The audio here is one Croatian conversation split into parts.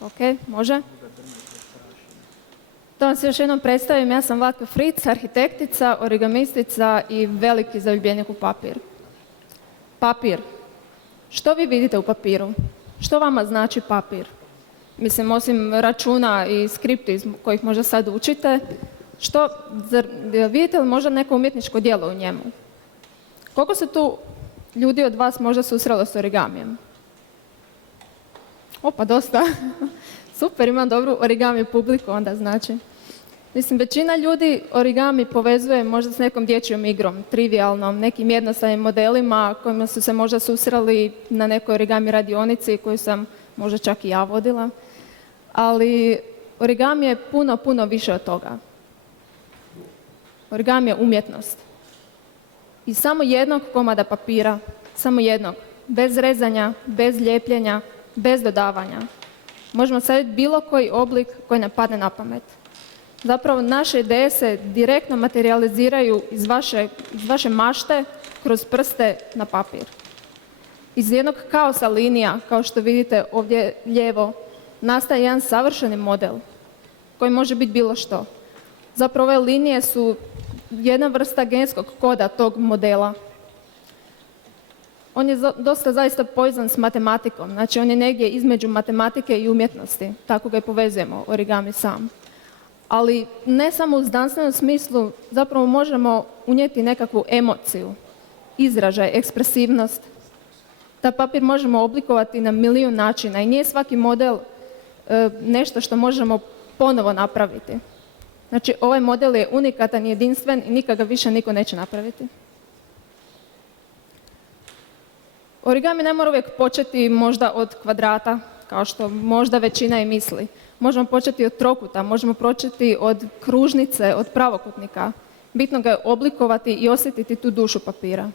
Ok, može. Da vam se još jednom predstavim, ja sam Vlatka Fritz, arhitektica, origamistica i veliki zaljubljenik u papir. Papir. Što vi vidite u papiru? Što vama znači papir? Mislim, osim računa i skripti iz kojih možda sad učite, vidite li možda neko umjetničko djelo u njemu? Koliko se tu ljudi od vas možda susrelo s origamijem? Opa, dosta. Super, imam dobru origami publiku onda znači. Mislim, većina ljudi origami povezuje možda s nekom dječjom igrom, trivialnom, nekim jednostavnim modelima kojima su se možda susreli na nekoj origami radionici koju sam možda čak i ja vodila. Ali origami je puno, puno više od toga. Origami je umjetnost. I samo jednog komada papira, samo jednog, bez rezanja, bez lijepljenja, bez dodavanja, možemo staviti bilo koji oblik koji nam padne na pamet. Zapravo naše ideje se direktno materializiraju iz vaše mašte kroz prste na papir. Iz jednog kaosa linija, kao što vidite ovdje lijevo, nastaje jedan savršeni model koji može biti bilo što. Zapravo ove linije su jedna vrsta genetskog koda tog modela. On je dosta zaista povezan s matematikom, znači on je negdje između matematike i umjetnosti, tako ga i povezujemo, origami sam. Ali ne samo u znanstvenom smislu, zapravo možemo unijeti nekakvu emociju, izražaj, ekspresivnost. Ta papir možemo oblikovati na milijun načina i nije svaki model nešto što možemo ponovo napraviti. Znači, ovaj model je unikatan, jedinstven i nikad ga više niko neće napraviti. Origami ne mora uvijek početi možda od kvadrata, kao što možda većina i misli. Možemo početi od trokuta, možemo početi od kružnice, od pravokutnika. Bitno ga je oblikovati i osjetiti tu dušu papira.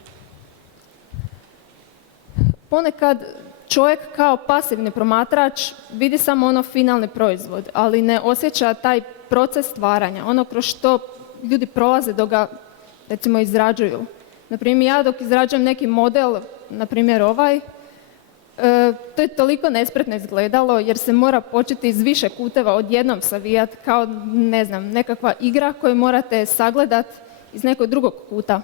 Ponekad čovjek kao pasivni promatrač vidi samo ono finalni proizvod, ali ne osjeća taj proces stvaranja, ono kroz što ljudi prolaze dok ga, recimo, izrađuju. Naprimjer, ja dok izrađujem neki model, na primjer ovaj, to je toliko nespretno izgledalo jer se mora početi iz više kuteva odjednom savijati kao, ne znam, nekakva igra koju morate sagledati iz nekog drugog kuta.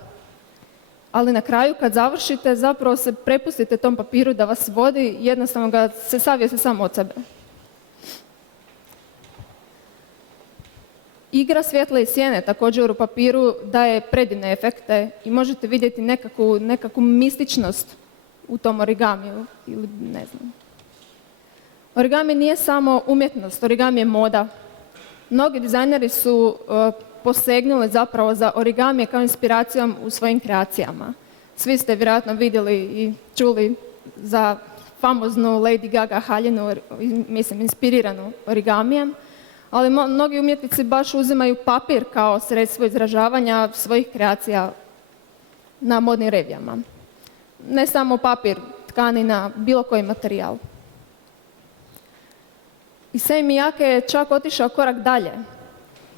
Ali na kraju kad završite zapravo se prepustite tom papiru da vas vodi, jednostavno ga se savije se samo od sebe. Igra svjetla i sjene također u papiru daje predivne efekte i možete vidjeti nekakvu mističnost u tom origamiju ili ne znam. Origami nije samo umjetnost, origami je moda. Mnogi dizajneri su posegnuli zapravo za origami kao inspiracijom u svojim kreacijama. Svi ste vjerojatno vidjeli i čuli za famoznu Lady Gaga haljinu, mislim, inspiriranu origamijem, ali mnogi umjetnici baš uzimaju papir kao sredstvo izražavanja svojih kreacija na modnim revijama. Ne samo papir, tkanina, bilo koji materijal. Issey Miyake je čak otišao korak dalje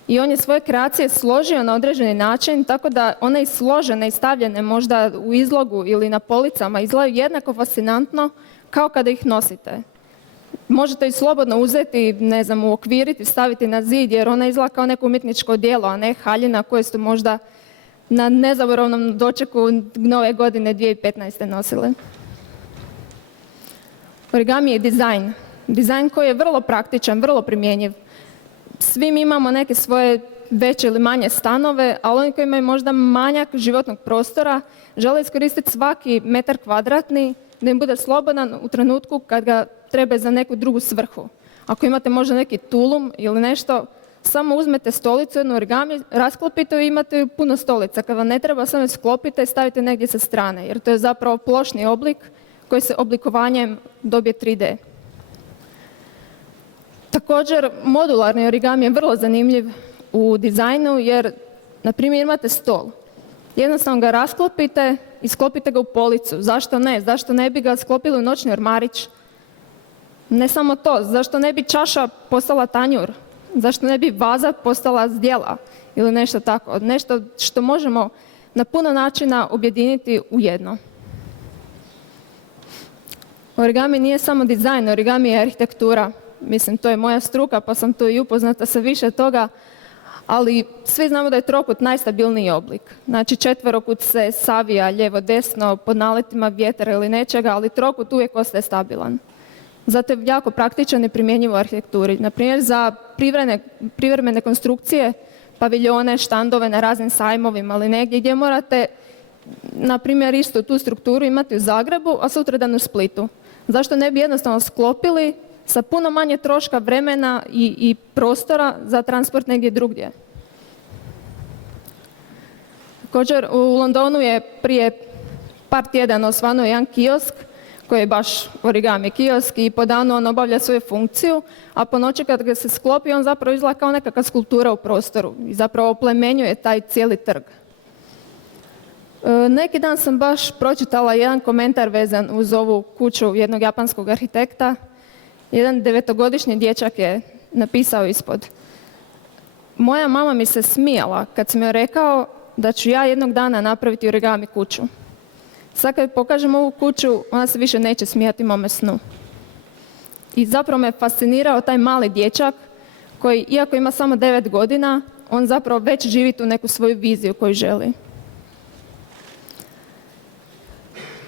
i on je svoje kreacije složio na određeni način tako da one i složene i stavljene možda u izlogu ili na policama izgledaju jednako fascinantno kao kada ih nosite. Možete ih slobodno uzeti, ne znam, uokviriti, staviti na zid jer ona izgleda kao neko umjetničko djelo, a ne haljina koje su možda na nezaboravnom dočeku nove godine 2015. nosile. Origami je dizajn. Dizajn koji je vrlo praktičan, vrlo primjenjiv. Svi mi imamo neke svoje veće ili manje stanove, ali oni koji imaju možda manjak životnog prostora žele iskoristiti svaki metar kvadratni da im bude slobodan u trenutku kad ga treba za neku drugu svrhu. Ako imate možda neki tulum ili nešto, samo uzmete stolicu, jednu origami, rasklopite i imate puno stolica. Kad vam ne treba, samo je sklopite i stavite negdje sa strane, jer to je zapravo plošni oblik koji se oblikovanjem dobije 3D. Također, modularni origami je vrlo zanimljiv u dizajnu jer, na primjer, imate stol. Jednostavno ga rasklopite i sklopite ga u policu. Zašto ne? Zašto ne bi ga sklopili u noćni ormarić? Ne samo to, zašto ne bi čaša postala tanjur? Zašto ne bi vaza postala zdjela ili nešto tako? Nešto što možemo na puno načina objediniti u jedno. Origami nije samo dizajn, origami je arhitektura. Mislim, to je moja struka, pa sam tu i upoznata sa više toga, ali svi znamo da je trokut najstabilniji oblik. Znači, četverokut se savija lijevo-desno pod naletima vjetra ili nečega, ali trokut uvijek ostaje stabilan. Zato je jako praktičan i primjenjiv u arhitekturi. Naprimjer, za privremene konstrukcije, paviljone, štandove na raznim sajmovima ali negdje gdje morate, na primjer, istu tu strukturu imati u Zagrebu, a sutradan u Splitu. Zašto ne bi jednostavno sklopili sa puno manje troška vremena i prostora za transport negdje drugdje? Također, u Londonu je prije par tjedana osvanuo jedan kiosk koji je baš origami kiosk i po danu on obavlja svoju funkciju, a po noći kad ga se sklopi on zapravo izgleda kao nekakva skulptura u prostoru i zapravo oplemenjuje taj cijeli trg. Neki dan sam baš pročitala jedan komentar vezan uz ovu kuću jednog japanskog arhitekta. Jedan 9-godišnji dječak je napisao ispod: moja mama mi se smijala kad sam joj rekao da ću ja jednog dana napraviti origami kuću. Sad kad pokažem ovu kuću, ona se više neće smijati mome snu. I zapravo me fascinirao taj mali dječak koji, iako ima samo 9 godina, on zapravo već živi tu neku svoju viziju koju želi.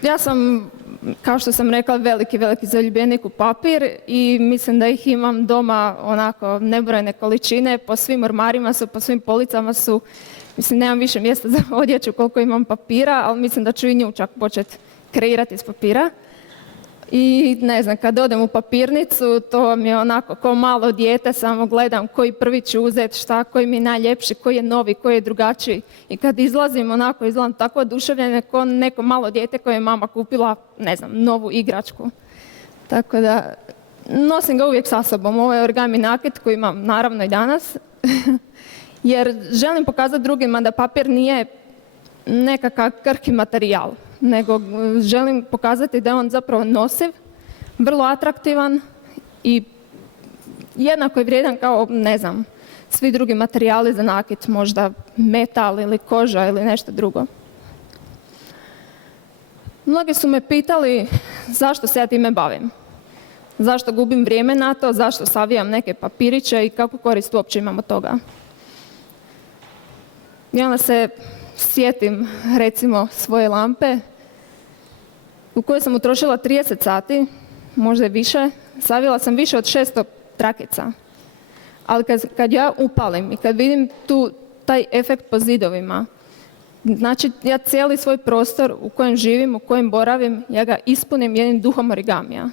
Ja sam, kao što sam rekla, veliki zaljubljenik u papir i mislim da ih imam doma onako nebrojene količine, po svim ormarima su, po svim policama su. Mislim, nemam više mjesta za odjeću koliko imam papira, ali mislim da ću i nju čak početi kreirati iz papira. I ne znam, kad odem u papirnicu, to mi je onako kao malo dijete, samo gledam koji prvi ću uzeti, šta, koji mi je najljepši, koji je novi, koji je drugačiji. I kad izlazim, onako izgledam tako oduševljena kao neko malo dijete koje je mama kupila, ne znam, novu igračku. Tako da, nosim ga uvijek sa sobom. Ovo je origami nakit koji imam naravno i danas. Jer želim pokazati drugima da papir nije nekakav krhki materijal, nego želim pokazati da je on zapravo nosiv, vrlo atraktivan i jednako je vrijedan kao, ne znam, svi drugi materijali za nakit, možda metal ili koža ili nešto drugo. Mnogi su me pitali zašto se ja time bavim. Zašto gubim vrijeme na to, zašto savijam neke papiriće i kakvu korist uopće imam od toga. I onda se sjetim, recimo, svoje lampe u kojoj sam utrošila 30 sati, možda i više. Savila sam više od 600 trakica. Ali kad ja upalim i kad vidim taj efekt po zidovima, znači ja cijeli svoj prostor u kojem živim, u kojem boravim, ja ga ispunim jednim duhom origamija.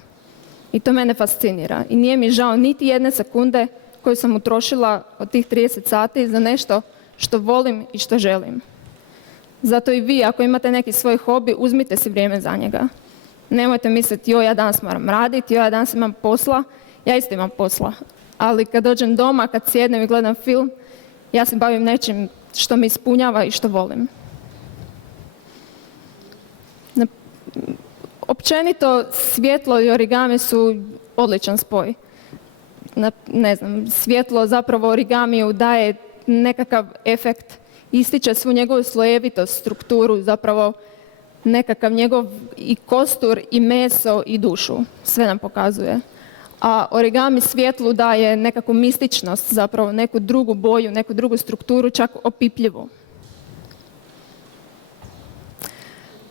I to mene fascinira. I nije mi žao niti jedne sekunde koju sam utrošila od tih 30 sati za nešto što volim i što želim. Zato i vi, ako imate neki svoj hobi, uzmite si vrijeme za njega. Nemojte misliti, joj, ja danas moram raditi, joj, ja danas imam posla. Ja isto imam posla. Ali kad dođem doma, kad sjednem i gledam film, ja se bavim nečim što me ispunjava i što volim. Općenito, svjetlo i origami su odličan spoj. Ne znam, svjetlo zapravo origamiju daje nekakav efekt, ističe svu njegovu slojevitost, strukturu, zapravo nekakav njegov i kostur i meso i dušu. Sve nam pokazuje. A origami svjetlu daje nekakvu mističnost, zapravo neku drugu boju, neku drugu strukturu, čak opipljivu.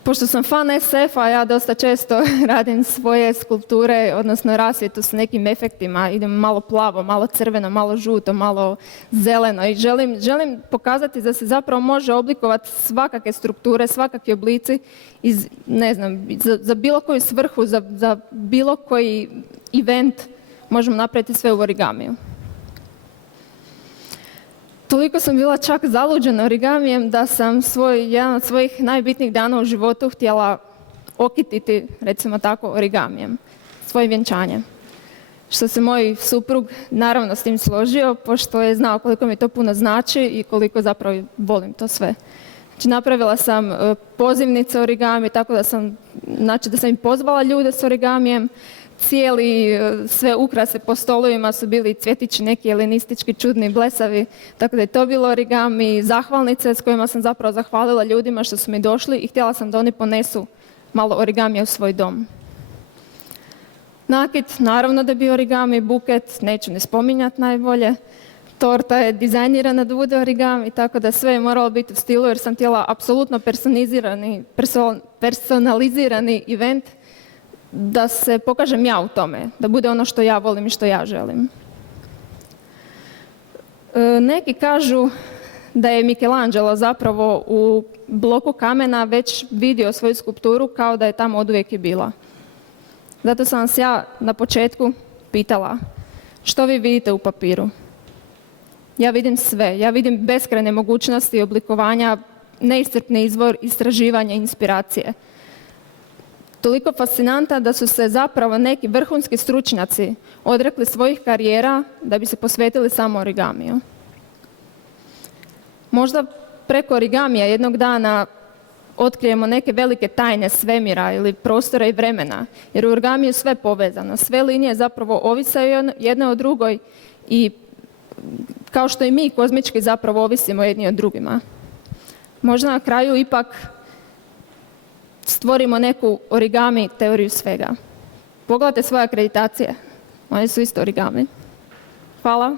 Pošto sam fan SF-a, ja dosta često radim svoje skulpture, odnosno rasvjetu s nekim efektima. Idem malo plavo, malo crveno, malo žuto, malo zeleno. I želim pokazati da se zapravo može oblikovati svakakve strukture, svakakvi oblici iz, ne znam, za bilo koju svrhu, za bilo koji event možemo napraviti sve u origamiju. Toliko sam bila čak zaluđena origamijem da sam jedan od svojih najbitnijih dana u životu htjela okititi, recimo tako, origamijem, svoje vjenčanje. Što se moj suprug naravno s tim složio, pošto je znao koliko mi to puno znači i koliko zapravo volim to sve. Znači, napravila sam pozivnice origami, tako da sam im pozvala ljude s origamijem. Sve ukrase po stolovima su bili cvjetići neki elenistički, čudni, blesavi, tako da je to bilo origami, zahvalnice s kojima sam zapravo zahvalila ljudima što su mi došli i htjela sam da oni ponesu malo origamija u svoj dom. Nakit, naravno da je bio origami, buket, neću ne spominjati najbolje. Torta je dizajnirana da bude origami, tako da sve je moralo biti u stilu jer sam htjela apsolutno personalizirani event da se pokažem ja u tome, da bude ono što ja volim i što ja želim. Neki kažu da je Michelangelo zapravo u bloku kamena već vidio svoju skulpturu kao da je tamo oduvijek i bila. Zato sam vas ja na početku pitala što vi vidite u papiru. Ja vidim sve, ja vidim beskrajne mogućnosti oblikovanja, neiscrpni izvor istraživanja i inspiracije. Toliko fascinanta da su se zapravo neki vrhunski stručnjaci odrekli svojih karijera da bi se posvetili samo origamiju. Možda preko origamija jednog dana otkrijemo neke velike tajne svemira ili prostora i vremena, jer u origamiju je sve povezano. Sve linije zapravo ovise jedne o drugoj i kao što i mi kozmički zapravo ovisimo jedni od drugima. Možda na kraju ipak stvorimo neku origami teoriju svega. Pogledajte svoje akreditacije, one su isto origami. Hvala.